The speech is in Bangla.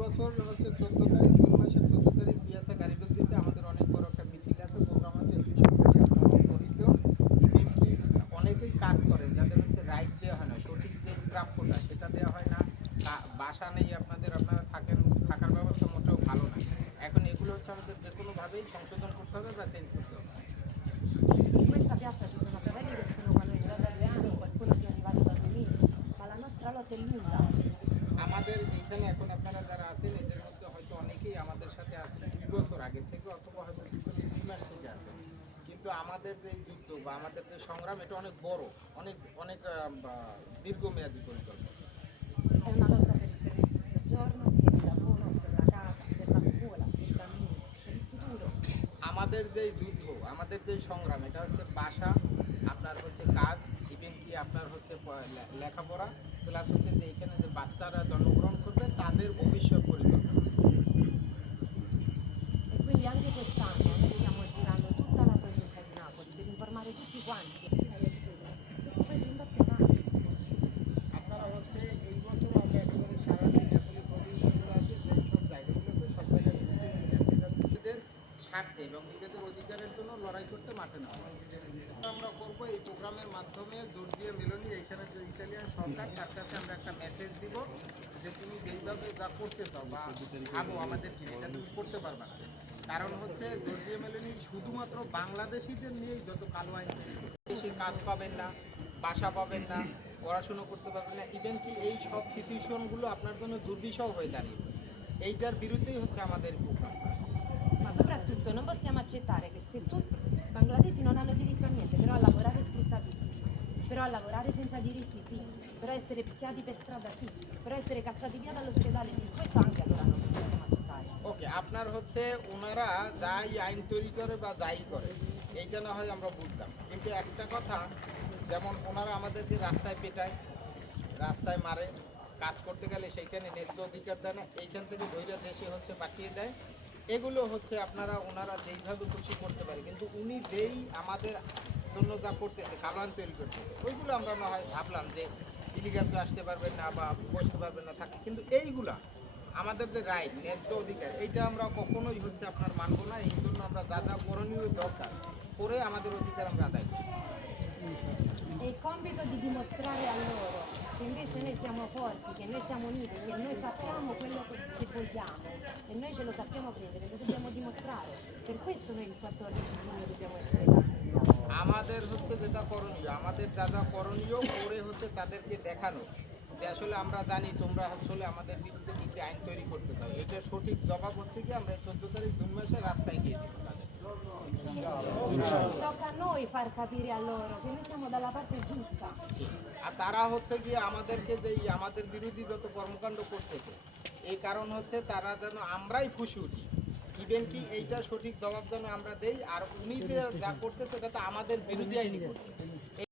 বছর হচ্ছে 14 তারিখ জুন মাসের 14 তারিখ পিয়াসা গাড়িবন্দিতে আমাদের অনেক বড় একটা মিছিল আছে, প্রোগ্রাম আছে। এই বিষয়টি আপনার অবহিত। ইভেন কি অনেকেই কাজ করেন যাদের হচ্ছে রাইট দেওয়া হয় না, সঠিক যে প্রাপ্যটা সেটা দেওয়া হয় না, বাসা নেই আপনাদের, আপনারা থাকার ব্যবস্থা মোটেও ভালো না। এখন এগুলো হচ্ছে আমাদের যে কোনোভাবেই সংশোধন করতে হবে বা চেঞ্জ করতে হবে। In questa piazza ci sono fratelli che sono con noi già da 2 anni, qualcuno che è arrivato da 2 mesi, ma la nostra lotta è lunga. আমাদের এইখানে এখন আপনারা যারা আছেন এদের মধ্যে হয়তো অনেকেই আমাদের সাথে আছেন 2 বছর আগে থেকে, অথবা হয়তো 2 মাস থেকে আছেন। কিন্তু আমাদের যে যুদ্ধ বা আমাদের যে সংগ্রাম এটা অনেক বড়, অনেক অনেক দীর্ঘমেয়াদী পরিকল্পনা। È una lotta per il permesso di soggiorno, per il lavoro, per la casa, per la scuola, per i bambini, per il futuro. আমাদের যে যুদ্ধ, আমাদের যে সংগ্রাম এটা হচ্ছে বাসা, আপনার হচ্ছে কাজ, ইভেন কি আপনার হচ্ছে লেখাপড়া, প্লাস হচ্ছে যে এখানে যে বাচ্চারা জন্মগ্রহণ করবে তাদের ভবিষ্যৎ পরিকল্পনা। E quindi anche quest'anno noi stiamo girando tutta la provincia di Napoli per informare tutti quanti che questo paese è imbattevano. আপনারা হচ্ছে এই বছর আমরা একেবারে সারা নেপালি প্রভিন্সগুলো আছে, যে সব জায়গাগুলোতে সব জায়গায় নিজেদের স্বার্থে এবং নিজেদের অধিকারের জন্য লড়াই করতে মাঠে না আমরা করবো। এই প্রোগ্রামের মাধ্যমে জর্জিয়া মেলোনি এইখানে যে ইটালিয়ান সরকার তার কাছে আমরা একটা মেসেজ দিব যে তুমি যেইভাবে যা করতে চাও বা ভাবো আমাদের কি এটা তুমি করতে পারবে না। কারণ হচ্ছে জর্জিয়া মেলোনি শুধুমাত্র বাংলাদেশিদের নিয়েই যত কালো আইন সে কাজ পাবেন না, বাসা পাবেন না, পড়াশুনো করতে পারবেন না, ইভেন কি এই সব সিচুয়েশনগুলো আপনার জন্য দুর্বিষহ হয়ে দাঁড়িয়েছে। এইটার বিরুদ্ধেই হচ্ছে আমাদের programme. Ma soprattutto non possiamo accettare che se tutti i bangladesi non hanno diritto a niente, però a lavorare sfruttati sì, però a lavorare senza diritti sì, però essere picchiati per strada sì, però essere cacciati via dall'ospedale sì, questo anche allora non possiamo accettare. ওকে, আপনার হচ্ছে ওনারা যাই আইন তৈরি করে বা যাই করে এইটা না হয় আমরা বুঝতাম, কিন্তু একটা কথা, যেমন ওনারা আমাদেরকে রাস্তায় পেটায়, রাস্তায় মারে, কাজ করতে গেলে সেইখানে ন্যায্য অধিকার দেয় না, এইখান থেকে ধৈর্য দেশে হচ্ছে পাঠিয়ে দেয়। এগুলো হচ্ছে আপনারা ওনারা যেইভাবে খুশি করতে পারে, কিন্তু উনি যেই আমাদের জন্য যা করতেছে কালো আইন তৈরি করতেছে ওইগুলো আমরা না হয় ভাবলাম যে ইলিগাল তো আসতে পারবেন না বা বসতে পারবেন না থাকে, কিন্তু এইগুলা আমাদের যে রাইট ন্যায্য অধিকার এইটা আমরা কখনোই হচ্ছে আপনার মানব না। এই জন্য আমরা যা যা করণীয় দরকার করে আমাদের অধিকার আমরা আদায় করি। È il compito di dimostrare a loro che invece noi siamo forti, che noi siamo uniti, che noi sappiamo quello che vogliamo e noi ce lo sappiamo prendere, lo dobbiamo dimostrare. Per questo noi il 14 giugno dobbiamo essere tanti. আমাদের হচ্ছে যেটা করণীয়, আমাদের যা যা করণীয় করে হচ্ছে তাদেরকে দেখানো যে আসলে আমরা জানি তোমরা আসলে আমাদের বিরুদ্ধে কি আইন তৈরি করতে চাও, এটার সঠিক জবাব হচ্ছে কি আমরা 14 তারিখ জুন মাসে রাস্তায় গিয়ে দিব তাদের। Tocca a noi far capire a loro che noi siamo dalla parte giusta. আর তারা হচ্ছে গিয়ে আমাদেরকে যে আমাদের বিরোধী যত কর্মকাণ্ড করতেছে এই কারণ হচ্ছে তারা যেন আমরাই খুশি উঠি, ইভেন কি এইটা সঠিক জবাব যেন আমরা দেই, আর উনি যে যা করতেছে এটা তো আমাদের বিরোধী আইনি করতেছে।